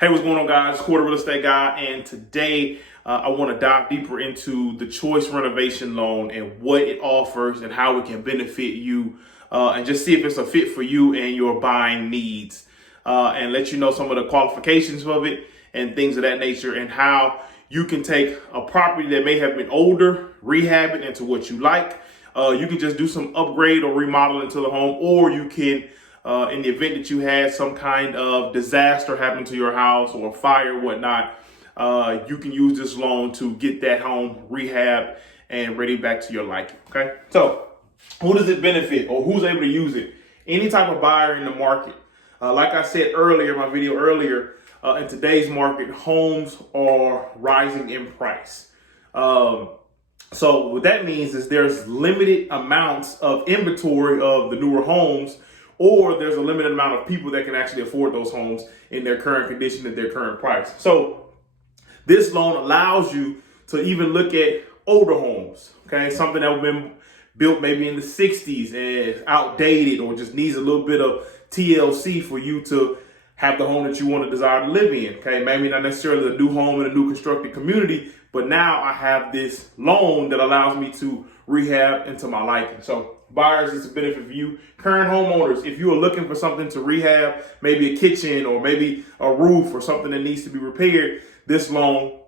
Hey, what's going on, guys? Quarter Real Estate Guy, and today I want to dive deeper into the Choice Renovation Loan and what it offers and how it can benefit you, and just see if it's a fit for you and your buying needs, and let you know some of the qualifications of it and things of that nature, and how you can take a property that may have been older, rehab it into what you like. You can just do some upgrade or remodeling to the home, or you can, in the event that you had some kind of disaster happen to your house or fire or whatnot, you can use this loan to get that home rehab and ready back to your liking. Okay, so who does it benefit, or who's able to use it? Any type of buyer in the market. Like I said earlier, in my video earlier, in today's market, homes are rising in price. So what that means is there's limited amounts of inventory of the newer homes, or there's a limited amount of people that can actually afford those homes in their current condition at their current price. So this loan allows you to even look at older homes, okay? Something that have been built maybe in the 60s and outdated, or just needs a little bit of TLC for you to have the home that you want to desire to live in, okay? Maybe not necessarily a new home in a new constructed community, but now I have this loan that allows me to rehab into my liking. So buyers, it's a benefit for you. Current homeowners, if you are looking for something to rehab, maybe a kitchen or maybe a roof or something that needs to be repaired, this loan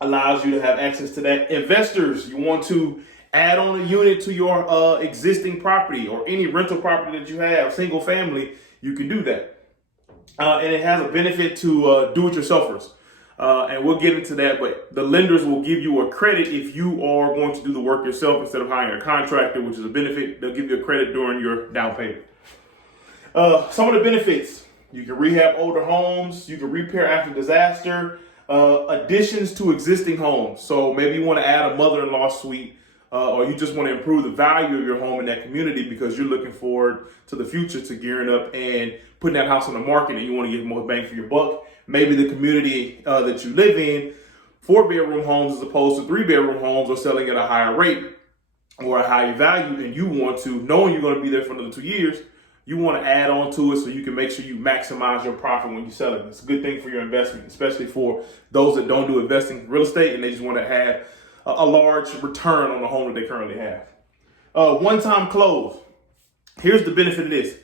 allows you to have access to that. Investors, you want to add on a unit to your existing property or any rental property that you have, single family, you can do that. And it has a benefit to do-it-yourselfers. And we'll get into that, but the lenders will give you a credit if you are going to do the work yourself instead of hiring a contractor, which is a benefit. They'll give you a credit during your down payment. Some of the benefits: you can rehab older homes, you can repair after disaster, additions to existing homes. So maybe you want to add a mother-in-law suite, or you just want to improve the value of your home in that community because you're looking forward to the future, to gearing up and putting that house on the market, and you want to get more bang for your buck. Maybe the community that you live in, 4-bedroom homes as opposed to 3-bedroom homes, are selling at a higher rate or a higher value, and you want to, knowing you're going to be there for another 2 years, you want to add on to it so you can make sure you maximize your profit when you sell it. It's a good thing for your investment, especially for those that don't do investing in real estate and they just want to have a large return on the home that they currently have. One-time close. Here's the benefit of this.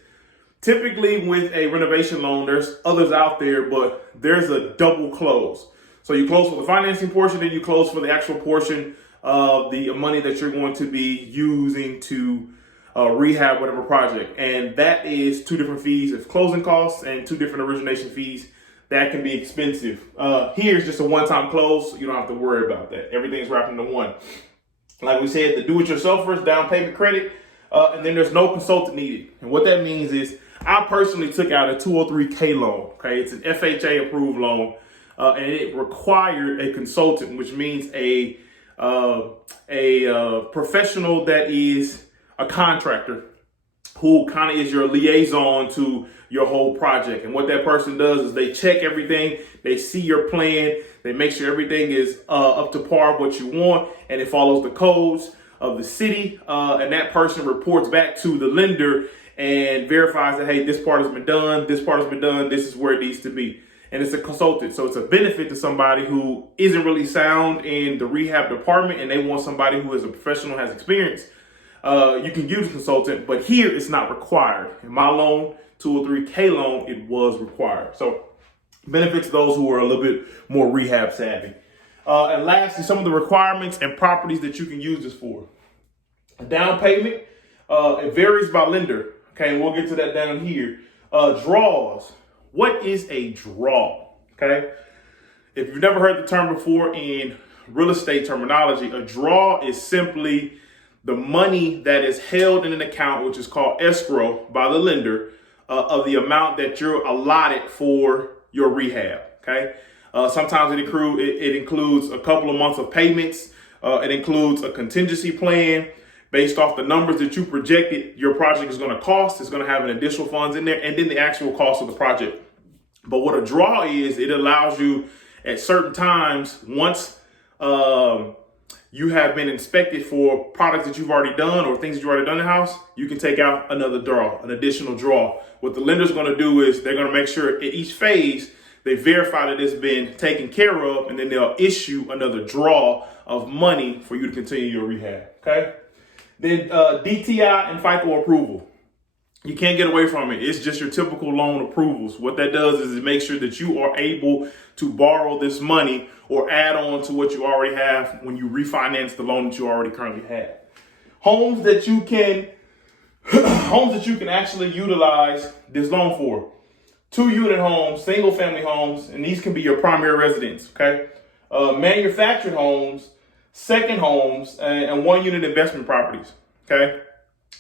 Typically with a renovation loan, there's others out there, but there's a double close. So you close for the financing portion, then you close for the actual portion of the money that you're going to be using to rehab whatever project. And that is 2 different fees. It's closing costs and 2 different origination fees. That can be expensive. Here's just a one-time close. So you don't have to worry about that. Everything's wrapped into one. Like we said, the do-it-yourselfers, down payment credit, and then there's no consultant needed. And what that means is I personally took out a 203K loan. Okay, it's an FHA approved loan, and it required a consultant, which means a professional that is a contractor who kind of is your liaison to your whole project. And what that person does is they check everything, they see your plan, they make sure everything is up to par of what you want, and it follows the codes of the city, and that person reports back to the lender and verifies that, hey, this part has been done, this part has been done, this is where it needs to be. And it's a consultant, so it's a benefit to somebody who isn't really sound in the rehab department and they want somebody who is a professional, has experience. You can use a consultant, but here it's not required. In my loan, 203K loan, it was required. So benefits those who are a little bit more rehab savvy. And lastly, some of the requirements and properties that you can use this for. A down payment, it varies by lender. Okay, and we'll get to that down here. Draws. What is a draw? Okay, if you've never heard the term before in real estate terminology, a draw is simply the money that is held in an account, which is called escrow by the lender, of the amount that you're allotted for your rehab. Okay, sometimes it includes a couple of months of payments. It includes a contingency plan. Based off the numbers that you projected your project is going to cost, it's going to have an additional funds in there, and then the actual cost of the project. But what a draw is, it allows you at certain times, once you have been inspected for products that you've already done or things that you've already done in the house, you can take out another draw, an additional draw. What the lender's going to do is they're going to make sure at each phase They verify that it's been taken care of, and then they'll issue another draw of money for you to continue your rehab. Okay. Then DTI and FICO approval. You can't get away from it. It's just your typical loan approvals. What that does is it makes sure that you are able to borrow this money or add on to what you already have when you refinance the loan that you already currently have. Homes that you can actually utilize this loan for. 2-unit homes, single family homes, and these can be your primary residence. Okay. Manufactured homes, second homes, and 1-unit investment properties. Okay.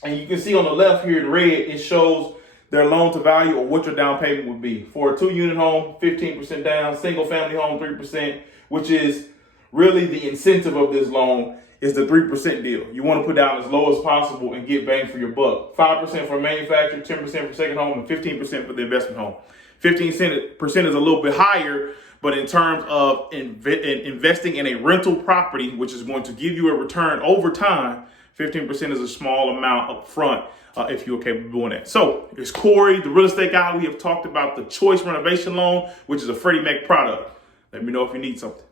And you can see on the left here in red, it shows their loan to value or what your down payment would be. For a 2-unit home, 15% down, single family home, 3%, which is really the incentive of this loan is the 3% deal. You want to put down as low as possible and get bang for your buck. 5% for manufactured, 10% for second home, and 15% for the investment home. 15% is a little bit higher, but in terms of investing in a rental property, which is going to give you a return over time, 15% is a small amount up front if you're capable of doing that. So it's Corey, the real estate guy. We have talked about the Choice Renovation Loan, which is a Freddie Mac product. Let me know if you need something.